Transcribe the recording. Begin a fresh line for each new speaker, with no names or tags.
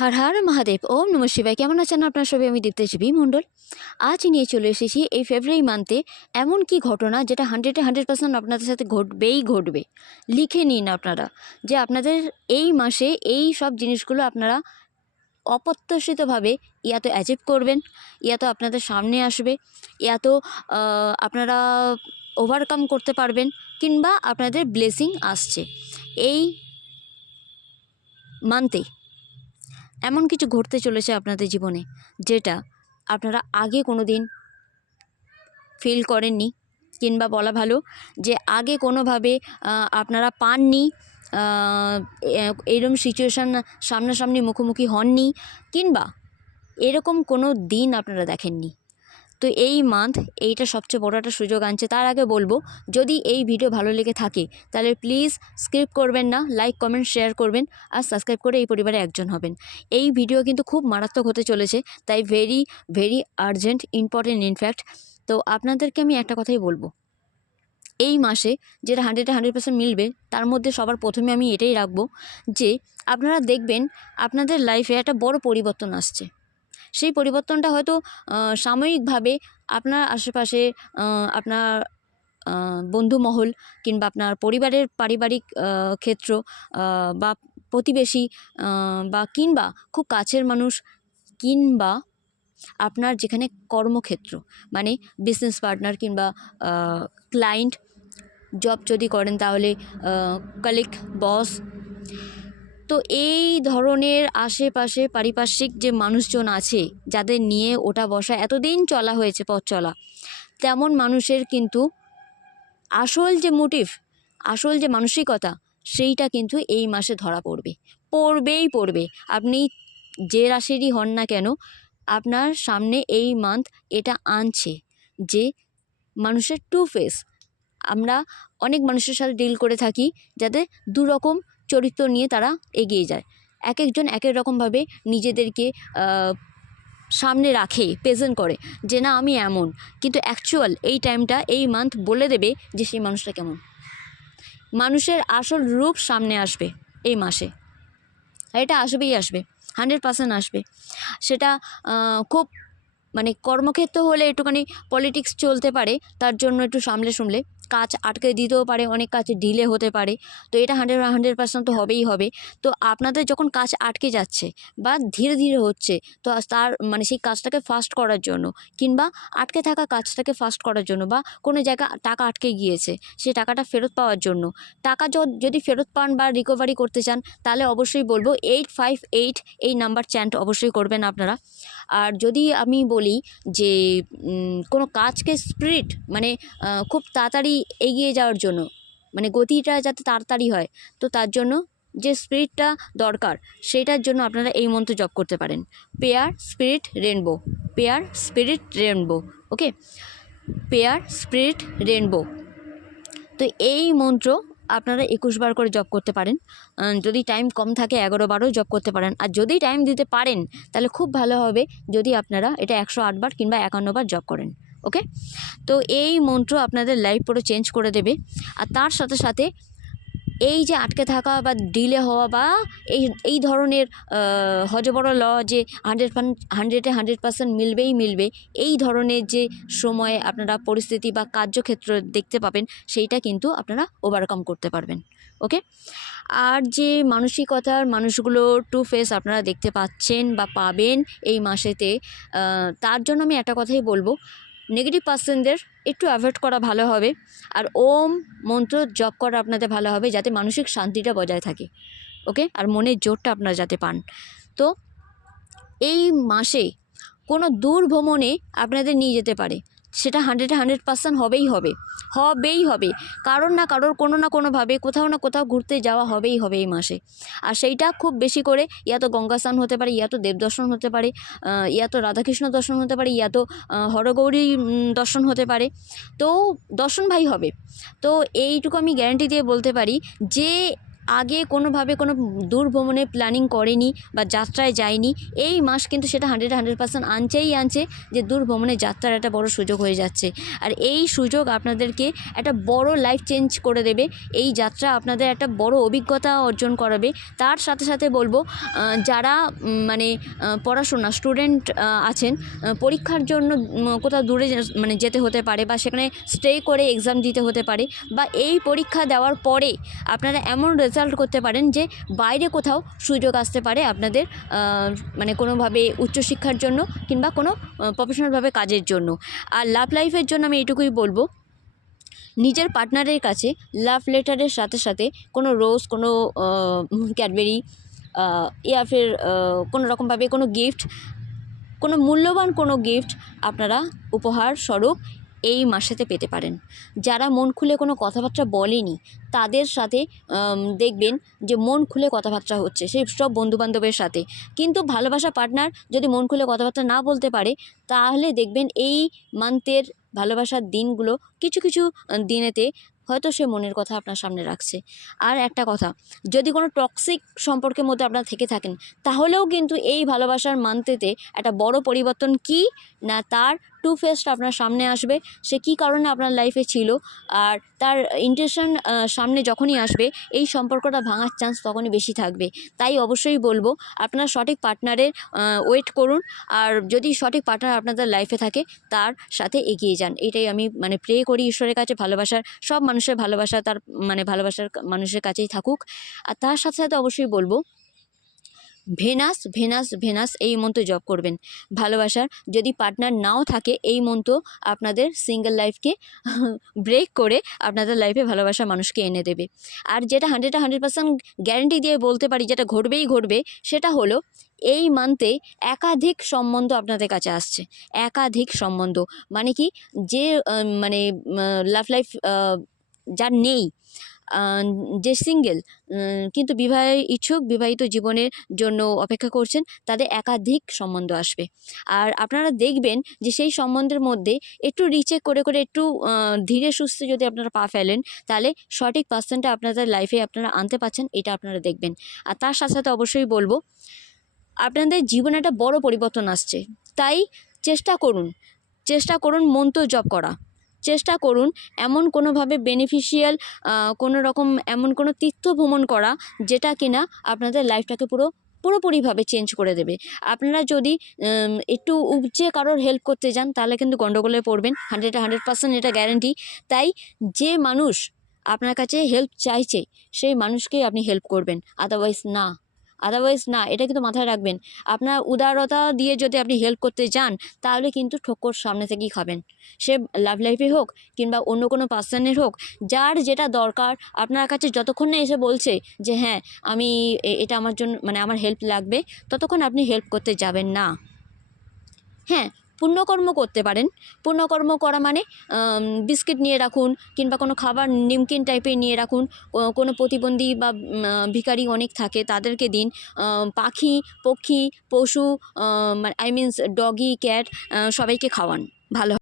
হর হর মহাদেব, ওম নম শিবায়। কেমন আছেন আপনার সবাই? আমি দীপ্তেজীবী মণ্ডল। আজ নিয়ে চলে এসেছি এই ফেব্রুয়ারি মান্থে এমন কি ঘটনা যেটা হান্ড্রেডে হান্ড্রেড পার্সেন্ট আপনাদের সাথে ঘটবেই ঘটবে। লিখে নিন আপনারা যে আপনাদের এই মাসে এই সব জিনিসগুলো আপনারা অপ্রত্যাশিতভাবে ইয়া তো অ্যাচিভ করবেন, ইয়া তো আপনাদের সামনে আসবে, ইয়া তো আপনারা ওভারকাম করতে পারবেন কিংবা আপনাদের ব্লেসিং আসছে। এই মান্থে এমন কিছু ঘটতে চলেছে আপনাদের জীবনে, যেটা আপনারা আগে কোনো দিন ফিল করেননি কিংবা বলা ভালো যে আগে কোনোভাবে আপনারা পাননি এরকম সিচুয়েশান সামনাসামনি মুখোমুখি হননি কিংবা এরকম কোনো দিন আপনারা দেখেননি। তো এই মান্থ এইটা সবচেয়ে বড় একটা সুযোগ আনছে। তার আগে বলব, যদি এই ভিডিও ভালো লেগে থাকে, তাহলে প্লিজ স্ক্রিপ করবেন না লাইক কমেন্ট শেয়ার করবেন আর সাবস্ক্রাইব করে এই পরিবারে একজন হবেন। এই ভিডিও কিন্তু খুব মারাত্মক হতে চলেছে, তাই very very urgent important in fact তো আপনাদেরকে আমি একটা কথাই বলব, এই মাসে যেটা হান্ড্রেডে হান্ড্রেড পার্সেন্ট মিলবে, তার মধ্যে সবার প্রথমে আমি এটাই রাখব যে, আপনারা দেখবেন আপনাদের লাইফে একটা বড় পরিবর্তন আসছে। সেই পরিবর্তনটা হয়তো সাময়িকভাবে আপনার আশেপাশে আপনার বন্ধুমহল কিংবা আপনার পরিবারের পারিবারিক ক্ষেত্র বা প্রতিবেশী বা কিংবা খুব কাছের মানুষ কিংবা আপনার যেখানে কর্মক্ষেত্র মানে বিজনেস পার্টনার কিংবা ক্লায়েন্ট জব যদি করেন তাহলে কালেক্ট বস তো এই ধরনের আশেপাশে পারিপার্শ্বিক যে মানুষজন আছে, যাদের নিয়ে ওটা বসা এতদিন চলা হয়েছে পথ চলা, তেমন মানুষের কিন্তু আসল যে মোটিভ আসল যে মানসিকতা, সেইটা কিন্তু এই মাসে ধরা পড়বে। পড়বেই পড়বে। আপনি যে রাশিরই হন না কেন, আপনার সামনে এই মান্থ এটা আনছে যে মানুষের টু ফেস আমরা অনেক মানুষের সাথে ডিল করে থাকি যাতে দু রকম চরিত্র নিয়ে তারা এগিয়ে যায়। এক একজন এক এক রকমভাবে নিজেদেরকে সামনে রাখে প্রেজেন্ট করে যে না, আমি এমন। কিন্তু অ্যাকচুয়াল এই টাইমটা এই মান্থ বলে দেবে যে সেই মানুষটা কেমন। মানুষের আসল রূপ সামনে আসবে এই মাসে। এটা আসবেই আসবে হান্ড্রেড পার্সেন্ট আসবে। সেটা খুব মানে কর্মক্ষেত্র হলে একটুখানি পলিটিক্স চলতে পারে, তার জন্য একটু সামলে সামলে কাজ আটকে দিতেও পারে, অনেক কাজ ডিলে হতে পারে। তো এটা হান্ড্রেড হান্ড্রেড পার্সেন্ট তো হবেই হবে। তো আপনাদের যখন কাজ আটকে যাচ্ছে বা ধীরে ধীরে হচ্ছে, তো তার মানে সেই কাজটাকে ফাস্ট করার জন্য কিংবা আটকে থাকা কাজটাকে ফাস্ট করার জন্য বা কোনো জায়গা টাকা আটকে গিয়েছে, সেই টাকাটা ফেরত পাওয়ার জন্য, টাকা যদি ফেরত পান বা রিকভারি করতে চান, তাহলে অবশ্যই বলব এইট ফাইভ এইট এই নাম্বার চ্যান্ট অবশ্যই করবেন আপনারা। আর যদি আমি বলি যে কোনো কাজকে স্পিরিট মানে খুব তাড়াতাড়ি এগিয়ে যাওয়ার জন্য মানে গতিটা যাতে তাড়াতাড়ি হয়, তো তার জন্য যে স্পিরিটটা দরকার, সেটার জন্য আপনারা এই মন্ত্র জপ করতে পারেন। Pair spirit rainbow pair spirit rainbow okay pair spirit rainbow তো এই মন্ত্র আপনারা একুশ বার করে জব করতে পারেন। যদি টাইম কম থাকে এগারো বারও জব করতে পারেন। আর যদি টাইম দিতে পারেন, তাহলে খুব ভালো হবে যদি আপনারা এটা একশো আটবার কিংবা একান্নবার জব করেন। ওকে তো এই মন্ত্র আপনাদের লাইফ পুরো চেঞ্জ করে দেবে। আর তার সাথে সাথে এই যে আটকে থাকা বা ডিলে হওয়া বা এই এই ধরনের হজবড় ল যে হান্ড্রেড হান্ড্রেডে হান্ড্রেড পার্সেন্ট মিলবেই মিলবে, এই ধরনের যে সময়ে আপনারা পরিস্থিতি বা কার্যক্ষেত্র দেখতে পাবেন, সেইটা কিন্তু আপনারা ওভারকাম করতে পারবেন ওকে আর যে মানসিকতার মানুষগুলো টু ফেস আপনারা দেখতে পাচ্ছেন বা পাবেন এই মাসেতে তার জন্য আমি একটা কথাই বলব নেগেটিভ পার্সনদের একটু অ্যাভয়েড করা ভালো হবে। আর ওম, মন্ত্র জপ করা আপনাদের ভালো হবে যাতে মানসিক শান্তিটা বজায় থাকে। ওকে আর মনের জোরটা আপনারা যাতে পান। তো এই মাসে কোনো দূর ভ্রমণে আপনাদের নিয়ে যেতে পারে। সেটা হান্ড্রেড হান্ড্রেড পার্সেন্ট হবেই হবে। হবেই হবে। কারোর না কারোর, কোনো না কোনোভাবে কোথাও না কোথাও ঘুরতে যাওয়া হবেই হবে এই মাসে। আর সেইটা খুব বেশি করে, ইয়া তো গঙ্গা স্নান হতে পারে, ইয়া তো দেব দর্শন হতে পারে ইয়া তো রাধাকৃষ্ণ দর্শন হতে পারে, ইয়া তো হরগৌরী দর্শন হতে পারে। তো দর্শন ভাই হবে। তো এইটুকু আমি গ্যারান্টি দিয়ে বলতে পারি যে আগে কোনোভাবে কোনো দূর ভ্রমণের প্ল্যানিং করেনি বা যাত্রায় যায়নি, এই মাস কিন্তু সেটা হান্ড্রেড হান্ড্রেড পার্সেন্ট আনছেই আনছে যে দূর ভ্রমণের যাত্রার একটা বড় সুযোগ হয়ে যাচ্ছে। আর এই সুযোগ আপনাদেরকে একটা বড় লাইফ চেঞ্জ করে দেবে, এই যাত্রা আপনাদের একটা বড় অভিজ্ঞতা অর্জন করাবে। তার সাথে সাথে বলব যারা মানে পড়াশোনা স্টুডেন্ট আছেন পরীক্ষার জন্য কোথাও দূরে মানে যেতে হতে পারে বা সেখানে স্টে করে এক্সাম দিতে হতে পারে বা এই পরীক্ষা দেওয়ার পরে আপনারা এমন করতে পারেন যে বাইরে কোথাও সুযোগ আসতে পারে আপনাদের মানে কোনোভাবে উচ্চশিক্ষার জন্য কিংবা কোনো প্রফেশনালভাবে কাজের জন্য। আর লাভ লাইফের জন্য আমি এটুকুই বলব, নিজের পার্টনারের কাছে লাভ লেটারের সাথে সাথে কোনো রোজ কোনো ক্যাডবেরি ইয়া ফির কোনো রকমভাবে কোনো গিফট কোনো মূল্যবান কোনো গিফট আপনারা উপহার স্বরূপ এই মাসেতে পেতে পারেন। যারা মন খুলে কোনো কথাবার্তা বলেনি, তাদের সাথে দেখবেন যে মন খুলে কথাবার্তা হচ্ছে, সেই সব বন্ধুবান্ধবের সাথে। কিন্তু ভালোবাসা পার্টনার যদি মন খুলে কথাবার্তা না বলতে পারে, তাহলে দেখবেন এই মান্থের ভালোবাসার দিনগুলো কিছু কিছু দিনেতে হয়তো সে মনের কথা আপনার সামনে রাখছে। আর একটা কথা, যদি কোনো টক্সিক সম্পর্কের মধ্যে আপনারা থেকে থাকেন, তাহলেও কিন্তু এই ভালোবাসার মান্থেতে একটা বড় পরিবর্তন কি? না তার টু ফেসটা আপনার সামনে আসবে, সে কী কারণে আপনার লাইফে ছিল আর তার ইন্টেনশন সামনে যখনই আসবে, এই সম্পর্কটা ভাঙার চান্স তখনই বেশি থাকবে। তাই অবশ্যই বলব, আপনার সঠিক পার্টনারের ওয়েট করুন আর যদি সঠিক পার্টনার আপনাদের লাইফে থাকে, তার সাথে এগিয়ে যান। এটাই আমি মানে প্রে করি ঈশ্বরের কাছে, ভালোবাসার, সব মানুষের ভালোবাসা তার মানে ভালোবাসার মানুষের কাছেই থাকুক। আর তার সাথে সাথে অবশ্যই বলব ভেনাস ভেনাস ভেনাস এই মন্ত্র জপ করবেন। ভালোবাসার যদি পার্টনার নাও থাকে, এই মন্ত্র আপনাদের সিঙ্গেল লাইফকে ব্রেক করে আপনাদের লাইফে ভালোবাসা মানুষকে এনে দেবে। আর যেটা হান্ড্রেড হান্ড্রেড পার্সেন্ট গ্যারেন্টি দিয়ে বলতে পারি, যেটা ঘটবেই ঘটবে, সেটা হলো এই মান্থে একাধিক সম্বন্ধ আপনাদের কাছে আসছে। একাধিক সম্বন্ধ। মানে কি? যে মানে লাভ লাইফ যার নেই যে সিঙ্গেল কিন্তু বিবাহে ইচ্ছুক, বিবাহিত জীবনের জন্য অপেক্ষা করছেন, তাদের একাধিক সম্বন্ধ আসবে। আর আপনারা দেখবেন যে সেই সম্বন্ধের মধ্যে একটু রিচেক করে করে একটু ধীরে সুস্থে যদি আপনারা পা ফেলেন, তাহলে সঠিক পার্সেন্টটা আপনাদের লাইফে আপনারা আনতে পারছেন, এটা আপনারা দেখবেন। আর তার সাথে সাথে অবশ্যই বলব, আপনাদের জীবনে একটা বড় পরিবর্তন আসছে। তাই চেষ্টা করুন চেষ্টা করুন মন্ত্র জপ করা। চেষ্টা করুন এমন কোনোভাবে বেনিফিশিয়াল কোনো রকম এমন কোনো তীর্থ ভ্রমণ করা যেটা কিনা আপনাদের লাইফটাকে পুরো, পুরোপুরিভাবে চেঞ্জ করে দেবে। আপনারা যদি একটু উপচে কারোর হেল্প করতে যান তাহলে কিন্তু গণ্ডগোলে পড়বেন হান্ড্রেড হান্ড্রেড পার্সেন্ট এটা গ্যারেন্টি তাই যে মানুষ আপনার কাছে হেল্প চাইছে, সেই মানুষকেই আপনি হেল্প করবেন আদারওয়াইজ না। আদারওয়াইজ না, এটা কিন্তু মাথায় রাখবেন। আপনার উদারতা দিয়ে যদি আপনি হেল্প করতে যান, তাহলে কিন্তু ঠোকর সামনে থেকেই খাবেন। সে লাভ লাইফে হোক কিংবা অন্য কোনো পার্সনের হোক, যার যেটা দরকার, আপনার কাছে যতক্ষণ না এসে বলছে যে হ্যাঁ আমি এটা আমার জন্য মানে আমার হেল্প লাগবে, ততক্ষণ আপনি হেল্প করতে যাবেন না। হ্যাঁ পুণ্যকর্ম করতে পারেন। পুণ্যকর্ম করা মানে বিস্কিট নিয়ে রাখুন কিংবা কোনো খাবার নিমকিন টাইপের নিয়ে রাখুন। কোনো প্রতিবন্ধী বা ভিখারি অনেক থাকে, তাদেরকে দিন। পাখি, পক্ষী, পশু আই মিনস ডগি ক্যাট সবাইকে খাওয়ান। ভালো